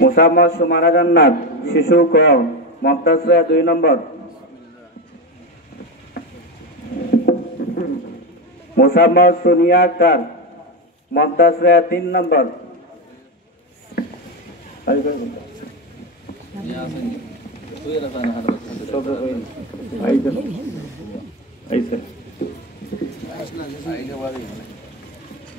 মুসাম্মদ সুমানা জান্নাত শিশু ক মমতাজ 2 নম্বর। মুসাম্মদ সোনিয়া আক্তার মমতাজ 3 নম্বর।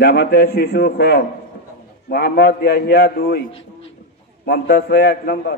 জামাতে শিশু খ মোহাম্মদ ইয়াহিয়া 2 মমতাজ 1 নম্বর।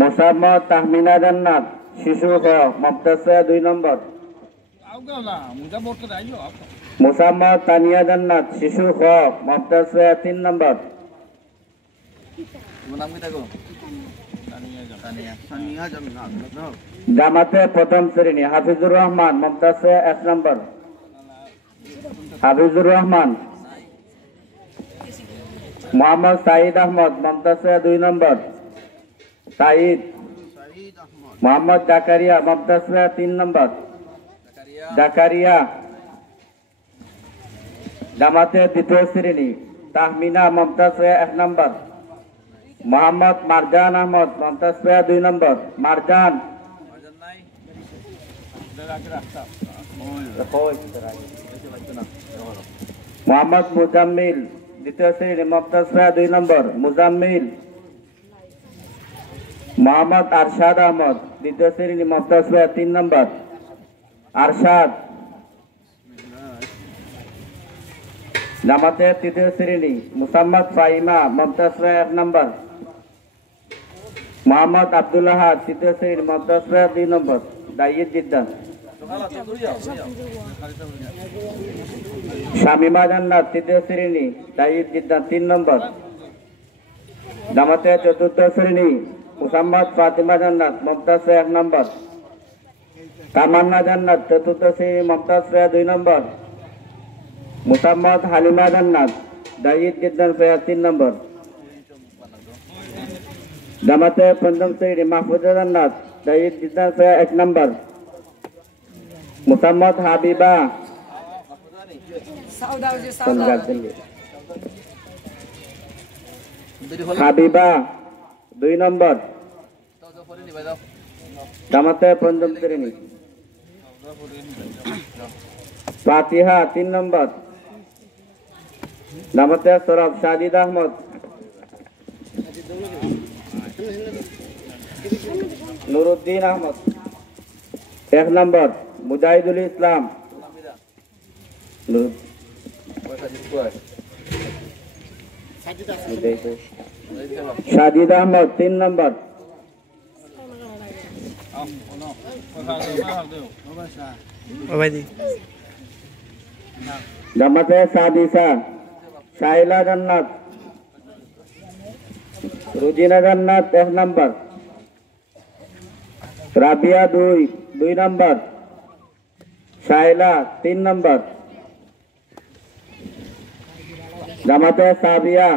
মোসাম্মদ তাহমিনা জান্নাত শিশু খ মমতাজ 2 নম্বর। মোসাম্মদ তানিয়া জান্নাত শিশু খ মমতাজ 3 নম্বর। জামাতে প্রথম শ্রেণী হাফিজুর রহমান মমতাজ 1 নম্বর। হাফিজুর রহমান। মোহাম্মদ সাইদ আহমদ মমতাজ 2 নম্বর। সাইদ। মোহাম্মদ জাকারিয়া মমতাজ 3 নম্বর। জাকারিয়া। জামাতে দ্বিতীয় শ্রেণী তাহমিনা মমতাজ 1 নম্বর। মোহাম্মদ মারজান আহমদ মমতাজ 2 নম্বর। মারজান। মোহাম্মদ মুজাম্মিল দ্বিতীয় শ্রেণী মমতাজ 2 নম্বর। মুজাম্মিল। মোহাম্মদ আরশাদ আহমদ দ্বিতীয় শ্রেণী মমতাজ 3 নম্বর। আরশাদ। জামাতে তৃতীয় শ্রেণী মুসাম্মদ ফাহিমা মমতাজ 1 নম্বর। মোহাম্মদ আব্দুল্লাহ তৃতীয় শ্রেণী মমতাজ 2 নম্বর। দায়িদ জিদ্দান। শামিমা জান্নাত তৃতীয় শ্রেণী দায়িদ জিদ্দান 3 নম্বর। জামাতে চতুর্থ শ্রেণী মুসাম্মদ ফাতিমা জান্নাত মমতাজ 1 নম্বর। তামান্না জান্নাত চতুর্থ শ্রেণী মমতাজ 2 নম্বর। মুসাম্মদ হালিমা জান্নাত দায়িদ জিদ্দান 3 নম্বর। জামাতে পঞ্চম শ্রেণী মাহফুজা জান্নাত দায়িদ জিদ্দান 1 নম্বর। মুসাম্মদ হাবিবা। হাবিবা 2 নম্বর। জামাতে পঞ্চম শ্রেণী। ফাতিহা 3 নম্বর। জামাতে সরফ সাজিদ আহমদ। নুরুদ্দিন আহমদ 1 নম্বর। মুজাহিদুল ইসলাম। সাজিদ আহমদ 3 নম্বর। জামাতে সাদিসা শাহিলা জান্নাত রুজিনা জান্নাত 1 নম্বর। রাবিয়া 2 নম্বর। শাহিলা 3 নম্বর। জামাতে সাবিয়া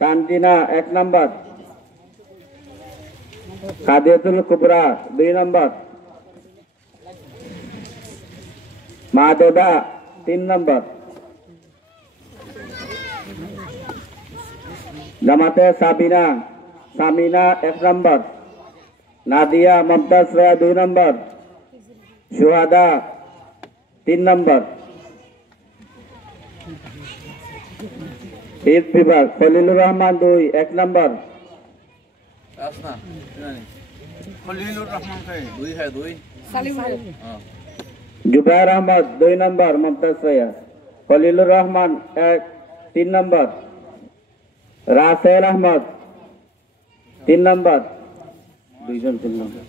তানজিনা 1 নম্বর। কাদিয়াতুল কুবরা 2 নম্বর। মাদেবা 3 নম্বর। জামাতে সামিনা 1 নম্বর। নাদিয়া মমতাজ 2 নম্বর। সুহাদা 3 নম্বর। ঈদ বিভাগ খলিলুর রহমান 1 নম্বর। জুবাইর আহমদ 2 নম্বর মমতাজ ভাইয়া। খলিলুর রহমান 3 নম্বর। রাসেল আহমদ 3 নম্বর। 2 জন 3 নম্বর।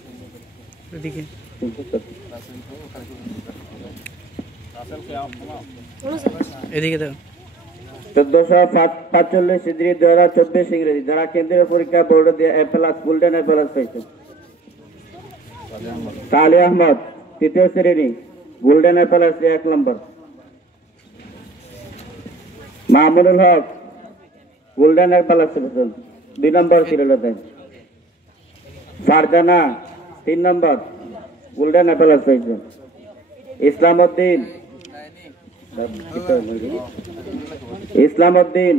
এদিকে 1445 হিজরি 2024 ইংরেজি যারা কেন্দ্রীয় পরীক্ষা বোর্ডে দিয়ে A+ গোল্ডেন A+ পাইছে। সালে আহমদ তৃতীয় শ্রেণী golden A+ 1 number. Mamunul Haque golden A+ 2 number সিরিয়ালে। ফারজানা 3 নম্বর গোল্ডেন A+ পাইছে। ইসলামউদ্দিন ইসলামউদ্দিন,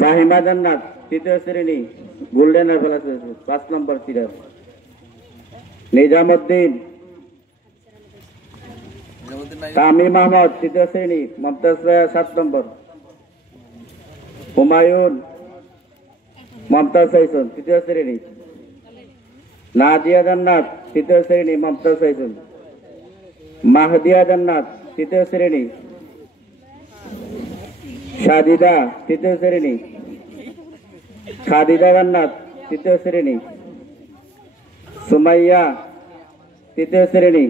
ফাহিমা জান্নাত তৃতীয় শ্রেণী, গোল্ডেন অ্যাপেল 5 নম্বর সিরিয়াল। নিজামউদ্দিন, তামিম আহমদ তৃতীয় শ্রেণী, মমতাজ ভাইয়া 7 নম্বর। হুমায়ুন, মমতাজ হাইসন তৃতীয় শ্রেণী। নাদিয়া জান্নাত তৃতীয় শ্রেণী, মমতাজ হাইসন। মাহদিয়া জান্নাত তৃতীয় শ্রেণী। সাজিদা তৃতীয় শ্রেণী। খাদিজা জান্নাত তৃতীয় শ্রেণী। সুমাইয়া তৃতীয় শ্রেণী।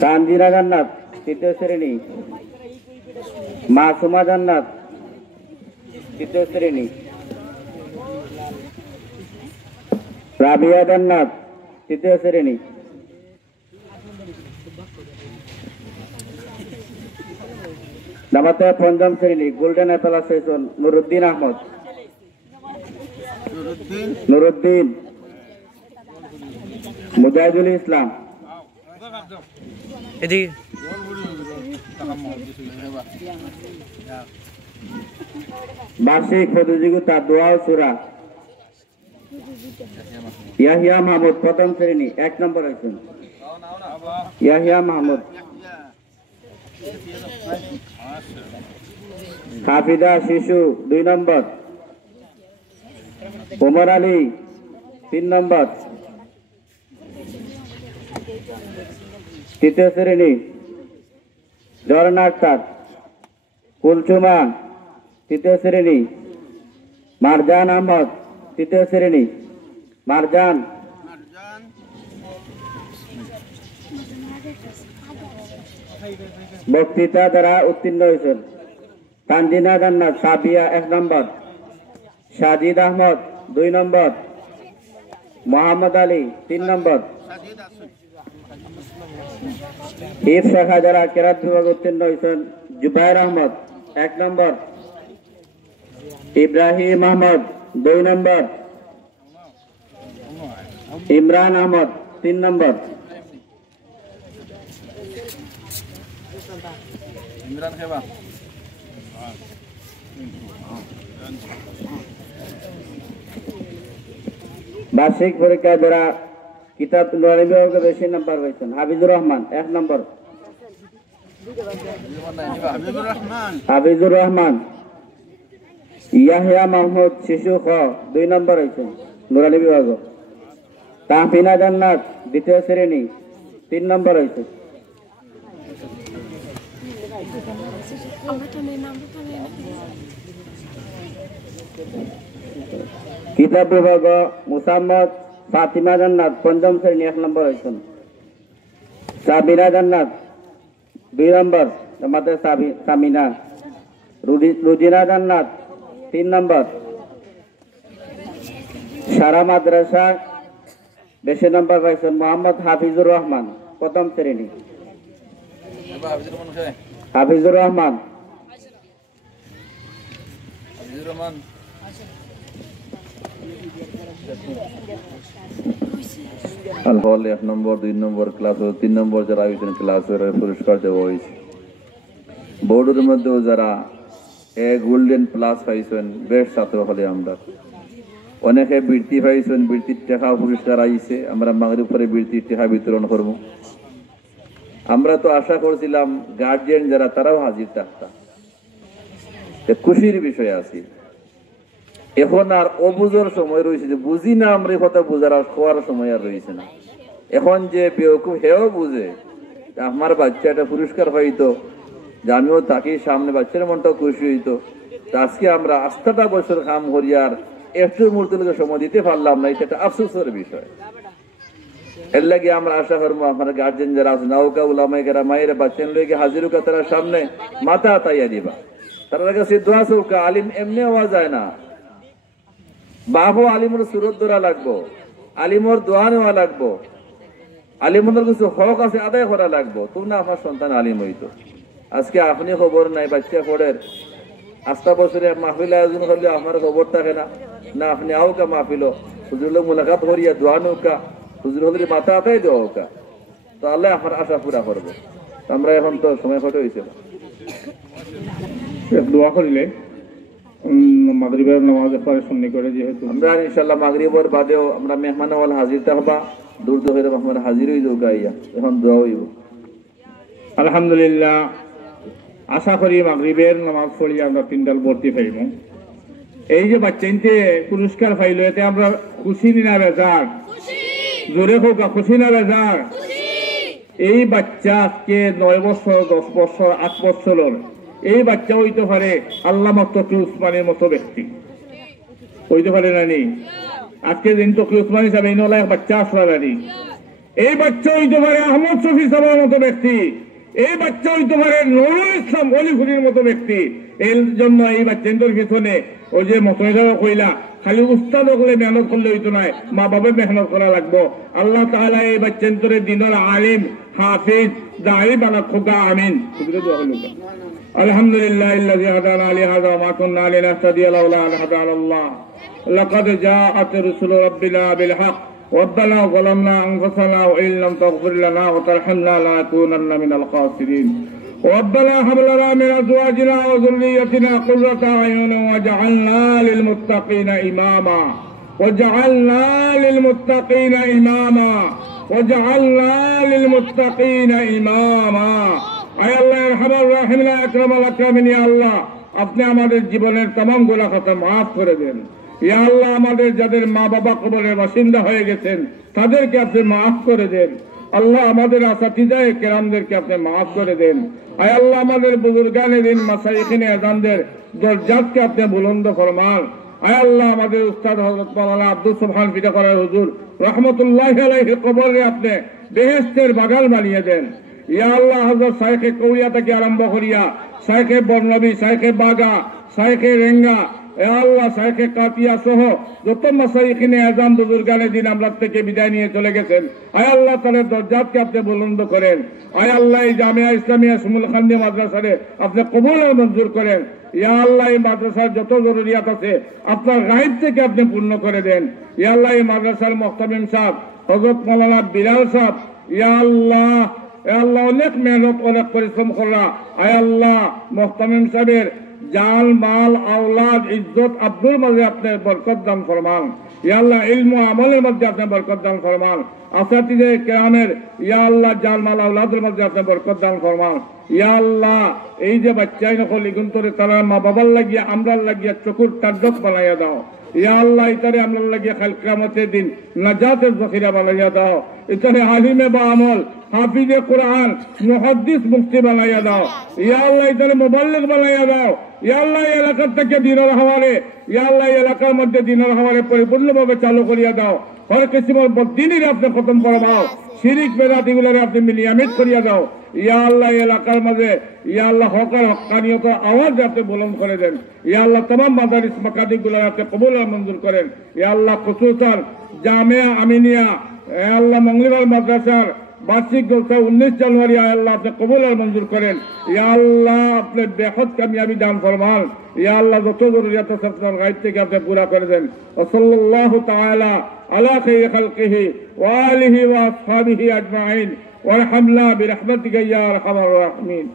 তানজিরা জান্নাত তৃতীয় শ্রেণী। মাসুমা জান্নাত তৃতীয় শ্রেণী। রাবিয়া জান্নাত তৃতীয় শ্রেণী। জামাতে পঞ্চম শ্রেণী, golden apple association, Nuruddin Ahmed. Nuruddin, Mujahidul Islam. বার্ষিক প্রতিযোগিতা দোয়া ও সূরা। ইয়াহিয়া মাহমুদ প্রথম শ্রেণী, 1 নম্বর হয়েছেন। ইয়াহিয়া মাহমুদ। হাফিদা শিশু 2 নম্বর। ওমর আলী 3 নম্বর। তৃতীয় শ্রেণী, ঝর্ণা আক্তার। কুলচুমা তৃতীয় শ্রেণী। মারজান আহমদ তৃতীয় শ্রেণী। মারজান। বক্তৃতা দ্বারা উত্তীর্ণ হয়েছেন তানজিনা জান্নাত সাবিয়া 1 নম্বর। সাজিদ আহমদ 2 নম্বর। মোহাম্মদ আলী 3 নম্বর। হিফ শাখা যারা কেরাত বিভাগ উত্তীর্ণ হয়েছেন জুবাইর আহমদ 1 নম্বর। ইব্রাহিম আহমদ 2 নম্বর। ইমরান আহমদ 3 নম্বর। বার্ষিক পরীক্ষায় যারা কিতাব নুরানি বিভাগে বেশি নাম্বার পেয়েছেন হাফিজুর রহমান 1 নম্বর। হাফিজুর রহমান। ইয়াহিয়া মাহমুদ শিশু খ 2 নম্বর হয়েছেন নুরানি বিভাগ। তাহফিনা জান্নাত দ্বিতীয় শ্রেণী 3 নম্বর হয়েছে। কিতাব বিভাগ মুসাম্মদ ফাতিমা জান্নাত পঞ্চম শ্রেণী 1 নম্বর হয়েছেন। সাবিনা জান্নাত 2 নম্বর। আমাদের সামিনা। রুজিনা জান্নাত 3 নম্বর। সারা মাদ্রাসা বেশি নম্বর পাইছেন মোহাম্মদ হাফিজুর রহমান প্রথম শ্রেণী। হাফিজুর রহমান। হল 1 নম্বর 2 নম্বর ক্লাস ও 3 নম্বর যারা আয়োজন ক্লাসের পুরস্কার দেওয়া হয়েছে। বোর্ডের মধ্যেও যারা গোল্ডেন প্লাস পাইছেন বেস্ট ছাত্র হলে আমরা অনেকে বৃত্তি পাইছেন, বৃত্তির টাকা পুরস্কার আইছে। আমরা মাগরিব পরে বৃত্তির টাকা বিতরণ করব। আমরা তো আশা করছিলাম গার্জিয়ান যারা তারাও হাজির থাকতা, খুশির বিষয় আছে। এখন আর অবুঝার সময় রয়েছে, যে বুঝি না আমরা কথা বুঝার আর খোয়ার সময় আর রয়েছে না। এখন যে বেওকুফ হেও বুঝে আমার বাচ্চা একটা পুরস্কার হইতো, যে আমিও তাকে সামনে বাচ্চার মনটাও খুশি হইতো। আজকে আমরা 8টা বছর কাম করি আর একটু মুহূর্তে সময় দিতে পারলাম না, এটা একটা আফসোসের বিষয়। এর লাগে আমরা আশা করবো আমার গার্জেন যারা আছে নাউকা উলামায়ে কেরাম মায়ের বাচ্চান লইকে হাজিরু কাতার সামনে মাথা তাইয়া দিবা। তার কাছে দোয়া চৌকা আলিম এমনি হওয়া যায় না। বাবু আলিমর সুরত ধরা লাগবো, আলিমর দোয়া নেওয়া লাগবো, আলিমদের কিছু হক আছে আদায় করা লাগবো, তুমি না আমার সন্তান আলিম হইতো। আজকে আপনি খবর নাই বাচ্চা পড়ের আস্থা বছরে মাহফিল আয়োজন করলে আমার খবর থাকে না, না আপনি আওকা মাহফিল হুজুর লোক মুলাকাত করিয়া দোয়া নৌকা হুজুর হজুরি মাথা আতাই দেওয়া হোকা, তো আল্লাহ আমার আশা পুরা করবো। আমরা এখন তো সময় ফটো হয়েছে দোয়া করিলে মাগরিবের নামাজের পরে সুন্নি করে, যেহেতু আমরা ইনশাল্লাহ মাগরিবের বাদেও আমরা মেহমান হল হাজির থাকবা, দূর দূর হয়ে আমরা হাজির হয়ে যাবো গাইয়া, এখন দোয়া হইব। আলহামদুলিল্লাহ, আশা করি মাগরিবের নামাজ পড়ি আমরা পিন্ডাল ভর্তি পাইব। এই যে বাচ্চাইনতে পুরস্কার পাইল, এতে আমরা খুশি না বেজার? জোরে হোক, খুশি না বেজার? এই বাচ্চা আজকে 9 বছর 10 বছর 8 বছরের, এই বাচ্চা হইতে পারে আল্লামা তকি উসমানের মতো ব্যক্তি, হইতে পারে না নি? আজকে দিন তকি উসমান হিসাবে এই নলায় বাচ্চা আসলা নানি, এই বাচ্চা হইতে পারে আহমদ শফি সাহেবের মতো ব্যক্তি, এই বাচ্চা হইতে পারে নুরুল ইসলাম অলিফুরির মতো ব্যক্তি। এর জন্য এই বাচ্চাদের পিছনে ওই যে মতন কইলা খালি উস্তাদ হলে মেহনত করলে হইতো না, মা বাবা মেহনত করা লাগবো। আল্লাহ তাআলা এই বাচ্চাদের দিনের আলিম হাফিজ দাঈ বানাক খোদা, আমিন। আলহামদুলিল্লাহ الذي هدانا لهذا وما كنا لنهتدي لولا أن هدانا الله لقد جاءت رسل ربنا بالحق ربنا ظلمنا أنفسنا وإن لم تغفر لنا وترحمنا لنكونن من الخاسرين ربنا هب لنا من أزواجنا وذريتنا قرة أعين واجعلنا للمتقين إماما واجعلنا للمتقين إماما واجعلنا للمتقين إماما আয় আল্লাহ আরহামার রাহিমিন আকরামাল আকরামিন, ইয়া আল্লাহ আপনি আমাদের জীবনের तमाम গুনাহ খাতা maaf করে দেন। ইয়া আল্লাহ আমাদের যাদের মা বাবা কবরের বাসিন্দা হয়ে গেছেন তাদেরকে আপনি maaf করে দেন। আল্লাহ আমাদের আসাতিজায়ে কেরামদেরকে আপনি maaf করে দেন। আয় আল্লাহ আমাদের বুজুর্গানে দিন মাশায়েখিনে আযানদের দরজাতকে আপনি বুলন্দ ফরমান। আয় আল্লাহ আমাদের উস্তাদ হযরত মাওলানা আব্দুল সুবহান ফিদাকরা হুজুর রাহমাতুল্লাহি আলাইহি কবরে আপনি বেহেশতের বাগান বানিয়ে দেন। ইয়া আল্লাহ হযরত শাইখে কৌলিয়া থেকে আরম্ভ করিয়া শাইখে বর্ণবী, শাইখে বাগা, শাইখে রেঙ্গা, ইয়া আল্লাহ শাইখে কাতিয়া সহ যত মাশায়েখিনে আযাম বুজুর্গানে দিন আমরা থেকে বিদায় নিয়ে চলে গেছেন, আয় আল্লাহ তাদের দরজাতকে আপনি বুলন্দ করেন। আয় আল্লাহ এই জামিয়া ইসলামিয়া সুমুল খান্দি মাদ্রাসারে আপনি কবুল ও মঞ্জুর করেন। ইয়া আল্লাহ এই মাদ্রাসার যত জরুরিয়াত আছে আপনার গায়েব থেকে আপনি পূর্ণ করে দেন। ইয়া আল্লাহ এই মাদ্রাসার মুহতামিম সাহেব হযরত মাওলানা বিলাল সাহেব, ইয়া আল্লাহ আল্লাহ অনেক মেহনত অনেক পরিশ্রম করা, আয় আল্লাহ মুহতামিম সাহেবের জাল মাল আওলাদ ইজ্জত আব্দুল মাঝে আপনি বরকত দান ফরমান। ইয়া আল্লাহ ইলম ও আমলের মধ্যে আপনি বরকত দান ফরমান। আসাতিজে কেরামের ইয়া আল্লাহ জাল মাল আওলাদের মধ্যে আপনি বরকত দান ফরমান। ইয়া আল্লাহ এই যে বাচ্চাই নকল ইগুন্তরে তারা মা বাবার লাগিয়া আমরার লাগিয়া চকুর তাজ্জব বানাইয়া দাও। ইয়া আল্লাহ ইতারে আমরার লাগিয়া কাল কিয়ামতের দিন নাজাতের জখিরা বানাইয়া দাও। ইতারে আলিমে বা আমল হাফিজে কোরআন মুহাদ্দিস মুফতি বানাইয়া দাও। ইয়া আল্লাহ ইতারে মুবাল্লিগ বানাইয়া দাও। ইয়া আল্লাহ এই এলাকার থেকে দিনের হাওয়ালে, ইয়া আল্লাহ এই এলাকার মধ্যে দিনের হাওয়ালে পরিপূর্ণভাবে চালু করিয়া দাও। হর কিসিমের বদিনের আপনি খতম করবাও, শিরিক বেদাত এগুলোরে আপনি মিলিয়ামিত করিয়া দাও। ইয়া আল্লাহ এই এলাকার মাঝে ইয়া আল্লাহ হকের হক্কানিয়তের আওয়াজ আপনি বুলন্দ করে দেন। ইয়া আল্লাহ तमाम মাদারিস মাকাদিগুলো আপনি কবুল ও মঞ্জুর করেন। ইয়া আল্লাহ খুসুসান জামিয়া আমিনিয়া ইয়া আল্লাহ মঙ্গলবার মাদ্রাসার বার্ষিক জলসা 19 জানুয়ারি আয় আল্লাহ আপনি কবুল আর মঞ্জুর করেন। ইয়া আল্লাহ আপনি বেহদ কামিয়াবি দান ফরমান। ইয়া আল্লাহ যত জরুরিয়াত আছে আপনার গায়েব থেকে আপনি পুরা করে দেন। সাল্লাল্লাহু তাআলা আলা খায়রি খালকিহি ওয়া আলিহি ওয়া আসহাবিহি আজমাইন ওয়ারহামনা বিরহমাতিকা ইয়া আরহামার রাহিমিন।